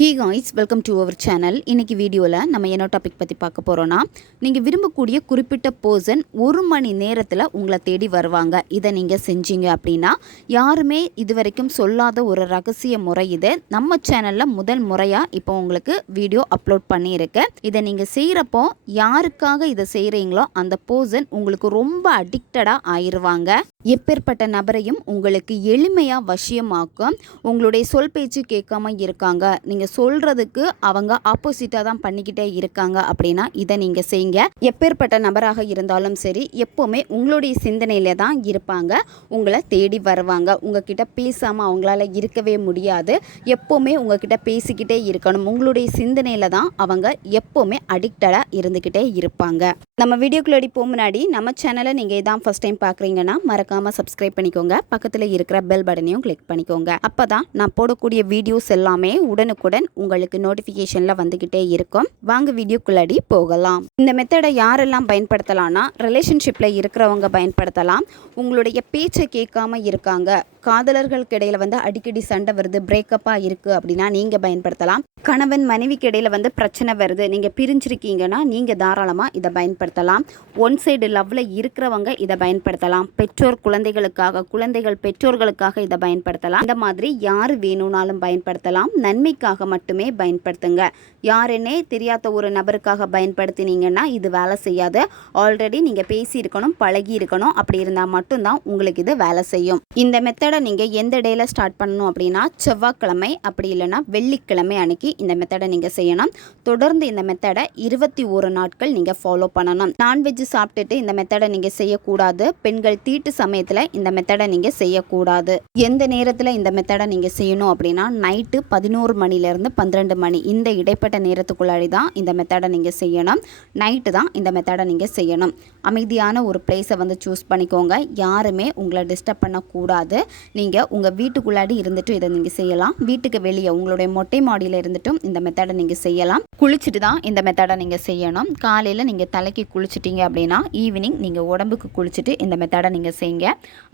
Hey guys, welcome to our channel. இன்றைக்கி வீடியோவில் நம்ம என்ன டாபிக் பற்றி பார்க்க போகிறோன்னா, நீங்கள் விரும்பக்கூடிய குறிப்பிட்ட பர்சன் 1 மணி நேரத்தில் உங்களை தேடி வருவாங்க. இதை நீங்கள் செஞ்சீங்க அப்படின்னா, யாருமே இது வரைக்கும் சொல்லாத ஒரு ரகசிய முறை இது. நம்ம சேனலில் முதல் முறையாக இப்போ உங்களுக்கு வீடியோ அப்லோட் பண்ணியிருக்கேன். இதை நீங்கள் செய்கிறப்போ யாருக்காக இதை செய்கிறீங்களோ அந்த பர்சன் உங்களுக்கு ரொம்ப அடிக்டடாக ஆயிடுவாங்க. எப்பேற்பட்ட நபரையும் உங்களுக்கு எளிமையாக வசியமாக்கும். உங்களுடைய சொல் பேச்சு கேட்காம இருக்காங்க, நீங்கள் சொல்கிறதுக்கு அவங்க ஆப்போசிட்டாக தான் பண்ணிக்கிட்டே இருக்காங்க அப்படின்னா இதை நீங்கள் செய்யுங்க. எப்பேற்பட்ட நபராக இருந்தாலும் சரி, எப்போவுமே உங்களுடைய சிந்தனையில தான் இருப்பாங்க. உங்களை தேடி வருவாங்க. உங்ககிட்ட பேசாமல் அவங்களால இருக்கவே முடியாது. எப்போவுமே உங்ககிட்ட பேசிக்கிட்டே இருக்கணும். உங்களுடைய சிந்தனையில் தான் அவங்க எப்போவுமே அடிக்டடாக இருந்துக்கிட்டே இருப்பாங்க. நம்ம வீடியோக்குள்ளே போக முன்னாடி நம்ம சேனலை நீங்கள் இதான் ஃபஸ்ட் டைம் பார்க்குறீங்கன்னா மறக்காமல் சப்ஸ்கிரைப் பண்ணிக்கோங்க. பக்கத்தில் இருக்கிற பெல் பட்டனையும் கிளிக் பண்ணிக்கோங்க. அப்போ தான் நான் போடக்கூடிய வீடியோஸ் எல்லாமே உடனுக்குடன் உங்களுக்கு நோட்டிஃபிகேஷனில் வந்துக்கிட்டே இருக்கும். வாங்க வீடியோக்குள்ளாடி போகலாம். இந்த மெத்தடை யாரெல்லாம் பயன்படுத்தலாம்னா, ரிலேஷன்ஷிப்பில் இருக்கிறவங்க பயன்படுத்தலாம். உங்களுடைய பேச்சை கேட்காம இருக்காங்க, காதலர்களுக்கு இடையில அடிக்கடி சண்டை வருது, பிரேக்கப்பாக இருக்குது அப்படின்னா நீங்கள் பயன்படுத்தலாம். கணவன் மனைவிக்கு இடையில பிரச்சனை வருது, நீங்கள் பிரிஞ்சிருக்கீங்கன்னா நீங்கள் தாராளமாக இதை பயன்படுத்தலாம். ஒன் சைடு லவ்வில் இருக்கிறவங்க இதை பயன்படுத்தலாம். பெற்றோர் குழந்தைகளுக்காக, குழந்தைகள் பெற்றோர்களுக்காக இதை பயன்படுத்தலாம். இந்த மாதிரி யார் வேணும்னாலும் பயன்படுத்தலாம். நன்மைக்காக மட்டுமே பயன்படுத்துங்க. யாருன்னே தெரியாத ஒரு நபருக்காக பயன்படுத்தினீங்கன்னா இது வேலை செய்யாது. ஆல்ரெடி நீங்கள் பேசியிருக்கணும், பழகி இருக்கணும். அப்படி இருந்தால் மட்டும்தான் உங்களுக்கு இது வேலை செய்யும். இந்த மெத்தடை நீங்கள் எந்த டேல ஸ்டார்ட் பண்ணணும் அப்படின்னா, செவ்வாய்க்கிழமை அப்படி இல்லைன்னா வெள்ளிக்கிழமை அன்னைக்கு இந்த மெத்தடை நீங்கள் செய்யணும். தொடர்ந்து இந்த மெத்தடை 21 நாட்கள் நீங்கள் ஃபாலோ பண்ணணும். நான்வெஜ் சாப்பிட்டுட்டு இந்த மெத்தடை நீங்கள் செய்யக்கூடாது. பெண்கள் தீட்டு சமயத்தில் இந்த மெத்தடை நீங்கள் செய்யக்கூடாது. எந்த நேரத்தில் இந்த மெத்தடை நீங்கள் செய்யணும் அப்படின்னா, நைட்டு 11 மணிலேருந்து 12 மணி இந்த இடைப்பட்ட நேரத்துக்குள்ளாடி தான் இந்த மெத்தடை நீங்கள் செய்யணும். நைட்டு தான் இந்த மெத்தடை நீங்கள் செய்யணும். அமைதியான ஒரு பிளேஸை சூஸ் பண்ணிக்கோங்க. யாருமே உங்களை டிஸ்டர்ப் பண்ணக்கூடாது. நீங்கள் உங்கள் வீட்டுக்குள்ளாடி இருந்துட்டு இதை நீங்கள் செய்யலாம். வீட்டுக்கு வெளியே உங்களுடைய மொட்டை மாடியில் இருந்துட்டும் இந்த மெத்தடை நீங்கள் செய்யலாம். குளிச்சுட்டு தான் இந்த மெத்தடை நீங்கள் செய்யணும். காலையில் நீங்கள் தலைக்கு குளிச்சிட்டிங்க அப்படின்னா ஈவினிங் நீங்கள் உடம்புக்கு குளிச்சுட்டு இந்த மெத்தடை நீங்கள் செய்யுங்க.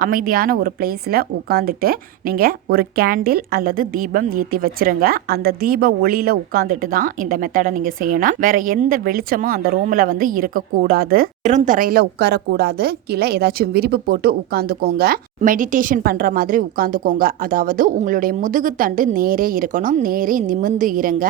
அமைதியான ஒரு பிளேஸில் உட்காந்துட்டு நீங்கள் ஒரு கேண்டில் அல்லது தீபம் ஏற்றி வச்சுருங்க. அந்த தீப ஒளியில் உட்காந்துட்டு தான் இந்த மெத்தடை நீங்கள் செய்யணும். வேற எந்த வெளிச்சமும் அந்த ரூமில் இருக்கக்கூடாது. வெறும் தரையில் உட்காரக்கூடாது. கீழே ஏதாச்சும் விரிப்பு போட்டு உட்காந்துக்கோங்க. மெடிடேஷன் பண்ணுற மாதிரி உட்காந்துக்கோங்க. அதாவது உங்களுடைய முதுகுத்தண்டு நேரே இருக்கணும். நேரே நிமிர்ந்து இருங்க.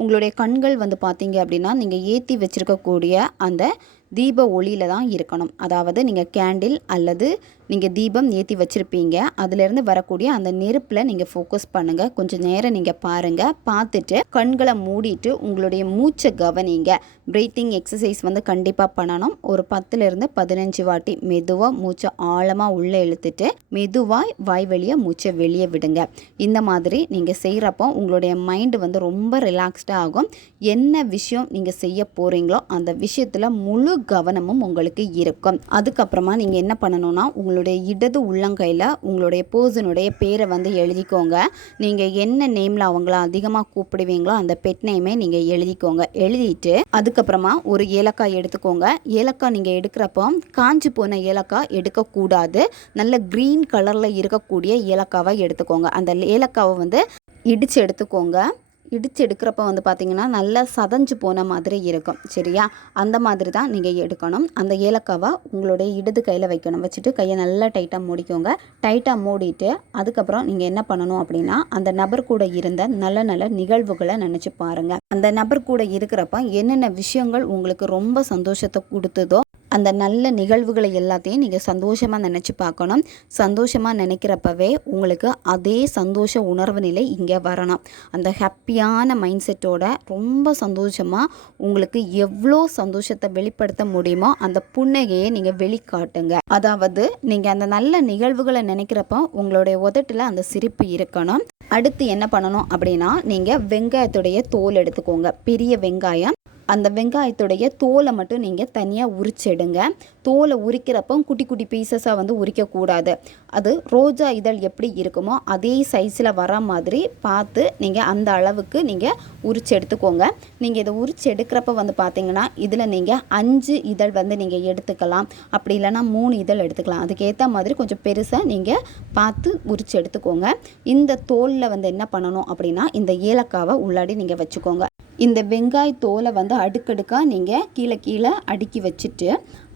உங்களுடைய கண்கள் பார்த்தீங்க அப்படின்னா நீங்கள் ஏற்றி வச்சுருக்கக்கூடிய அந்த தீப ஒளியில் தான் இருக்கணும். அதாவது நீங்கள் கேண்டில் அல்லது நீங்கள் தீபம் ஏற்றி வச்சுருப்பீங்க, அதிலேருந்து வரக்கூடிய அந்த நெருப்பில் நீங்கள் ஃபோக்கஸ் பண்ணுங்கள். கொஞ்சம் நேரம் நீங்கள் பாருங்கள். பார்த்துட்டு கண்களை மூடிட்டு உங்களுடைய மூச்சை கவனிங்க. ப்ரீத்திங் எக்ஸசைஸ் கண்டிப்பாக பண்ணணும். ஒரு 10லேருந்து 15 வாட்டி மெதுவாக மூச்சை ஆழமாக உள்ளே இழுத்துட்டு மெதுவாக வாய் வழியாக மூச்சை வெளியே விடுங்க. இந்த மாதிரி நீங்கள் செய்கிறப்போ உங்களுடைய மைண்டு ரொம்ப ரிலாக்ஸ்டாக ஆகும். என்ன விஷயம் நீங்கள் செய்ய போகிறீங்களோ அந்த விஷயத்தில் முழு கவனமும் உங்களுக்கு இருக்கும். அதுக்கப்புறமா நீங்கள் என்ன பண்ணணும்னா, உங்களுடைய இடது உள்ளங்கையில் உங்களுடைய பர்சனுடைய பேரை எழுதிக்கோங்க. நீங்கள் என்ன நேமில் அவங்கள அதிகமாக கூப்பிடுவீங்களோ அந்த பெட் நேமே நீங்கள் எழுதிக்கோங்க. எழுதிட்டு அதுக்கப்புறமா ஒரு ஏலக்காய் எடுத்துக்கோங்க. ஏலக்காய் நீங்கள் எடுக்கிறப்போ காஞ்சி போன ஏலக்காய் எடுக்கக்கூடாது. நல்ல க்ரீன் கலரில் இருக்கக்கூடிய ஏலக்காவை எடுத்துக்கோங்க. அந்த ஏலக்காவை இடித்து எடுத்துக்கோங்க. இடித்து எடுக்கிறப்ப பார்த்தீங்கன்னா நல்லா சதஞ்சு போன மாதிரி இருக்கும். சரியா? அந்த மாதிரி தான் நீங்கள் எடுக்கணும். அந்த ஏலக்காவை உங்களுடைய இடது கையில் வைக்கணும். வச்சுட்டு கையை நல்லா டைட்டாக மூடிக்கோங்க. டைட்டாக மூடிட்டு அதுக்கப்புறம் நீங்கள் என்ன பண்ணணும் அப்படின்னா, அந்த நபர் கூட இருந்த நல்ல நல்ல நிகழ்வுகளை நினச்சி பாருங்கள். அந்த நபர் கூட இருக்கிறப்ப என்னென்ன விஷயங்கள் உங்களுக்கு ரொம்ப சந்தோஷத்தை கொடுத்ததோ அந்த நல்ல நிகழ்வுகளை எல்லாத்தையும் நீங்கள் சந்தோஷமாக நினச்சி பார்க்கணும். சந்தோஷமாக நினைக்கிறப்பவே உங்களுக்கு அதே சந்தோஷ உணர்வு நிலை இங்கே வரணும். அந்த ஹாப்பியான மைண்ட் செட்டோட ரொம்ப சந்தோஷமாக உங்களுக்கு எவ்வளோ சந்தோஷத்தை வெளிப்படுத்த முடியுமோ அந்த புன்னகையை நீங்கள் வெளிக்காட்டுங்க. அதாவது நீங்கள் அந்த நல்ல நிகழ்வுகளை நினைக்கிறப்போ உங்களுடைய உதட்டில் அந்த சிரிப்பு இருக்கணும். அடுத்து என்ன பண்ணணும் அப்படின்னா, நீங்கள் வெங்காயத்துடைய தோல் எடுத்துக்கோங்க. பெரிய வெங்காயம் அந்த வெங்காயத்துடைய தோலை மட்டும் நீங்கள் தனியாக உரிச்செடுங்க. தோலை உரிக்கிறப்போ குட்டி குட்டி பீசஸாக வந்து உரிக்கக்கூடாது. அது ரோஜா இதழ் எப்படி இருக்குமோ அதே சைஸில் வர மாதிரி பார்த்து நீங்கள் அந்த அளவுக்கு நீங்கள் உரிச்சு எடுத்துக்கோங்க. நீங்கள் இதை உரிச்சு எடுக்கிறப்ப வந்து பார்த்தீங்கன்னா இதில் நீங்கள் 5 இதழ் வந்து நீங்கள் எடுத்துக்கலாம், அப்படி இல்லைனா 3 இதழ் எடுத்துக்கலாம். அதுக்கேற்ற மாதிரி கொஞ்சம் பெருசாக நீங்கள் பார்த்து உரிச்சு எடுத்துக்கோங்க. இந்த தோலில் வந்து என்ன பண்ணணும் அப்படின்னா இந்த ஏலக்காவை உள்ளாடி நீங்கள் வச்சுக்கோங்க. இந்த வெங்காய தோலை வந்து அடுக்கடுக்காக நீங்கள் கீழே அடுக்கி வச்சுட்டு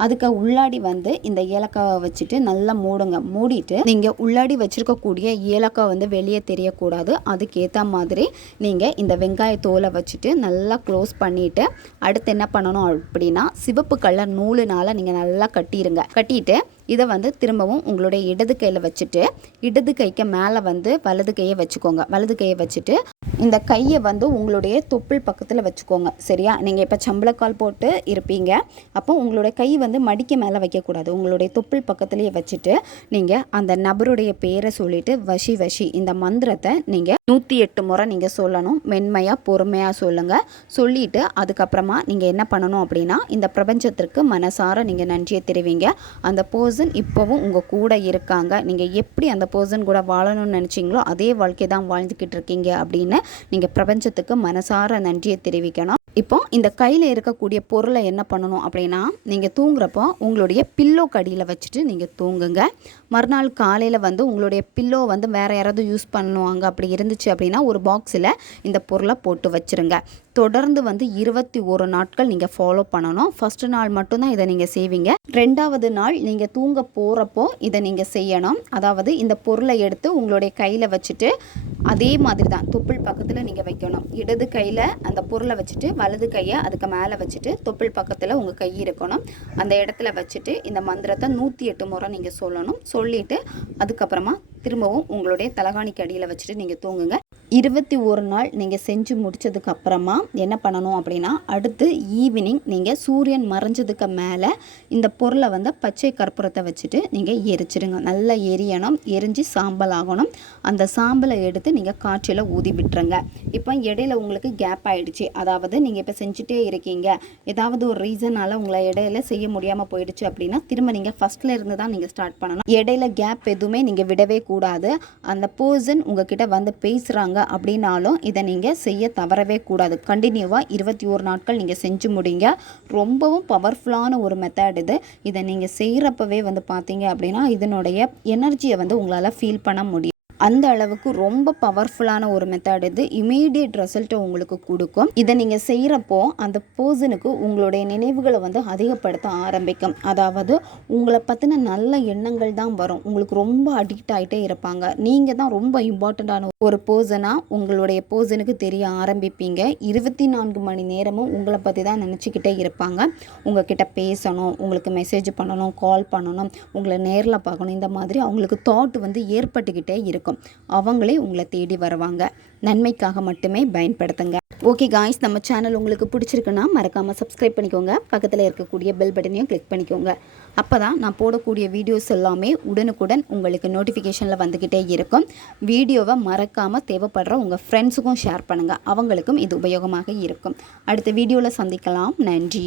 அதுக்கு உள்ளாடி வந்து இந்த ஏலக்காவை வச்சுட்டு நல்லா மூடுங்க. மூடிட்டு நீங்கள் உள்ளாடி வச்சுருக்கக்கூடிய ஏலக்காய் வந்து வெளியே தெரியக்கூடாது. அதுக்கேற்ற மாதிரி நீங்கள் இந்த வெங்காய தோலை வச்சுட்டு நல்லா க்ளோஸ் பண்ணிவிட்டு அடுத்து என்ன பண்ணணும் அப்படின்னா சிவப்பு கலர் நூலுனால் நீங்கள் நல்லா கட்டிட்டு இதை வந்து திரும்பவும் உங்களுடைய இடது கையில் வச்சுட்டு இடது கைக்கு மேலே வந்து வலது கையை வச்சுக்கோங்க. வலது கையை வச்சுட்டு இந்த கையை வந்து உங்களுடைய தொப்புள் பக்கத்தில் வச்சுக்கோங்க. சரியா? நீங்கள் இப்போ சம்பளக்கால் போட்டு இருப்பீங்க, அப்போ உங்களுடைய கை வந்து மடிக்க மேலே வைக்கக்கூடாது. உங்களுடைய தொப்புள் பக்கத்துலேயே வச்சுட்டு நீங்கள் அந்த நபருடைய பேரை சொல்லிவிட்டு வஷி இந்த மந்திரத்தை நீங்கள் 108 முறை நீங்கள் சொல்லணும். மென்மையாக பொறுமையாக சொல்லுங்கள். சொல்லிவிட்டு அதுக்கப்புறமா நீங்கள் என்ன பண்ணணும் அப்படின்னா இந்த பிரபஞ்சத்திற்கு மனசார நீங்கள் நன்றியை தெரிவிங்க. அந்த பர்சன் இப்போவும் உங்கள் கூட இருக்காங்க. நீங்கள் எப்படி அந்த பர்சன் கூட வாழணும்னு நினச்சிங்களோ அதே வாழ்க்கை தான் வாழ்ந்துக்கிட்டு இருக்கீங்க அப்படின்னு நீங்கள் பிரபஞ்சத்துக்கு மனசார நன்றியை தெரிவிக்கணும். இப்போ இந்த கையில் இருக்கக்கூடிய பொருளை என்ன பண்ணணும் அப்படின்னா நீங்கள் தூங்குறப்போ உங்களுடைய பில்லோ கடியில் வச்சுட்டு நீங்கள் தூங்குங்க. மறுநாள் காலையில் வந்து உங்களுடைய பில்லோ வந்து வேறு யாராவது யூஸ் பண்ணுவாங்க அப்படி இருந்துச்சு அப்படின்னா ஒரு பாக்ஸில் இந்த பொருளை போட்டு வச்சுருங்க. தொடர்ந்து வந்து 21 நாட்கள் நீங்கள் ஃபாலோ பண்ணணும். ஃபஸ்ட்டு நாள் மட்டும்தான் இதை நீங்கள் செய்வீங்க. 2வது நாள் நீங்கள் தூங்க போகிறப்போ இதை நீங்கள் செய்யணும். அதாவது இந்த பொருளை எடுத்து உங்களுடைய கையில் வச்சுட்டு அதே மாதிரி தான் தொப்புள் பக்கத்தில் நீங்கள் வைக்கணும். இடது கையில் அந்த பொருளை வச்சுட்டு வலது கையை அதுக்கு மேலே வச்சுட்டு தொப்புள் பக்கத்தில் உங்கள் கை இருக்கணும். அந்த இடத்துல வச்சுட்டு இந்த மந்திரத்தை 108 முறை நீங்கள் சொல்லணும். சொல்லிவிட்டு அதுக்கப்புறமா திரும்பவும் உங்களுடைய தலகாணிக்கு அடியில் வச்சுட்டு நீங்கள் தூங்குங்க. 21 நாள் நீங்கள் செஞ்சு முடித்ததுக்கு அப்புறமா என்ன பண்ணணும் அப்படின்னா அடுத்து ஈவினிங் நீங்கள் சூரியன் மறைஞ்சதுக்கு மேலே இந்த பொருளை வந்து பச்சை கற்பூரத்தை வச்சுட்டு நீங்கள் எரிச்சிடுங்க. நல்லா எரியணும். எரிஞ்சு சாம்பல் ஆகணும். அந்த சாம்பலை எடுத்து நீங்கள் காற்றில் ஊதி விட்டுருங்க. இப்போ இடையில உங்களுக்கு கேப் ஆகிடுச்சு, அதாவது நீங்கள் இப்போ செஞ்சுட்டே இருக்கீங்க, ஏதாவது ஒரு ரீசனால் உங்களை இடையில செய்ய முடியாமல் போயிடுச்சு அப்படின்னா திரும்ப நீங்கள் ஃபஸ்ட்டில் இருந்து தான் நீங்கள் ஸ்டார்ட் பண்ணணும். இடையில கேப் எதுவுமே நீங்கள் விடவே கூடாது. அந்த பர்சன் உங்ககிட்ட வந்து பேசுகிறாங்க அப்படின்னாலும் இதை நீங்கள் செய்ய தவறவே கூடாது. கண்டினியூவாக 21 நாட்கள் நீங்கள் செஞ்சு முடிங்க. ரொம்பவும் பவர்ஃபுல்லான ஒரு மெத்தட் இது. இதை நீங்கள் செய்கிறப்பவே வந்து பார்த்தீங்க அப்படின்னா இதனுடைய எனர்ஜியை வந்து உங்களால் ஃபீல் பண்ண முடியும். அந்த அளவுக்கு ரொம்ப பவர்ஃபுல்லான ஒரு மெத்தட் இது. இமீடியட் ரிசல்ட்டை உங்களுக்கு கொடுக்கும். இதை நீங்கள் செய்கிறப்போ அந்த பர்சனுக்கு உங்களுடைய நினைவுகளை வந்து அதிகப்படுத்த ஆரம்பிக்கும். அதாவது உங்களை பற்றின நல்ல எண்ணங்கள் தான் வரும். உங்களுக்கு ரொம்ப அடிக்ட் ஆகிட்டே இருப்பாங்க. நீங்கள் தான் ரொம்ப இம்பார்ட்டண்ட்டான ஒரு பர்சனாக உங்களுடைய பர்சனுக்கு தெரிய ஆரம்பிப்பீங்க. 24 மணி நேரமும் உங்களை பற்றி தான் நினச்சிக்கிட்டே இருப்பாங்க. உங்ககிட்ட பேசணும், உங்களுக்கு மெசேஜ் பண்ணணும், கால் பண்ணணும், உங்களை நேரில் பார்க்கணும், இந்த மாதிரி அவங்களுக்கு தாட் வந்து ஏற்பட்டுக்கிட்டே இருக்கும். அவங்களே உங்களை தேடி வருவாங்க. நன்மைக்காக மட்டுமே பயன்படுத்துங்க. ஓகே காய்ஸ், நம்ம சேனல் உங்களுக்கு பிடிச்சிருக்குன்னா மறக்காமல் சப்ஸ்கிரைப் பண்ணிக்கோங்க. பக்கத்தில் இருக்கக்கூடிய பெல் பட்டனையும் கிளிக் பண்ணிக்கோங்க. அப்போ தான் நான் போடக்கூடிய வீடியோஸ் எல்லாமே உடனுக்குடன் உங்களுக்கு நோட்டிஃபிகேஷனில் வந்துக்கிட்டே இருக்கும். வீடியோவை மறக்காமல் தேவைப்படுற உங்கள் ஃப்ரெண்ட்ஸுக்கும் ஷேர் பண்ணுங்கள். அவங்களுக்கும் இது உபயோகமாக இருக்கும். அடுத்த வீடியோவில் சந்திக்கலாம். நன்றி.